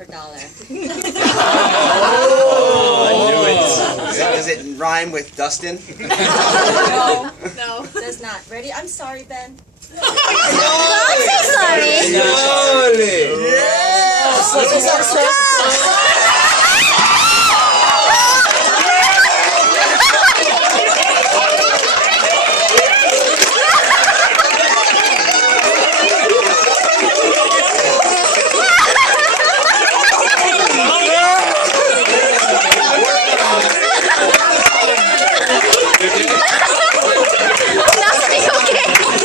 per dollar. I knew it. Does it rhyme with Dustin? No, does not. Ready? I'm sorry, Ben. Don't say sorry. Slowly. Yes!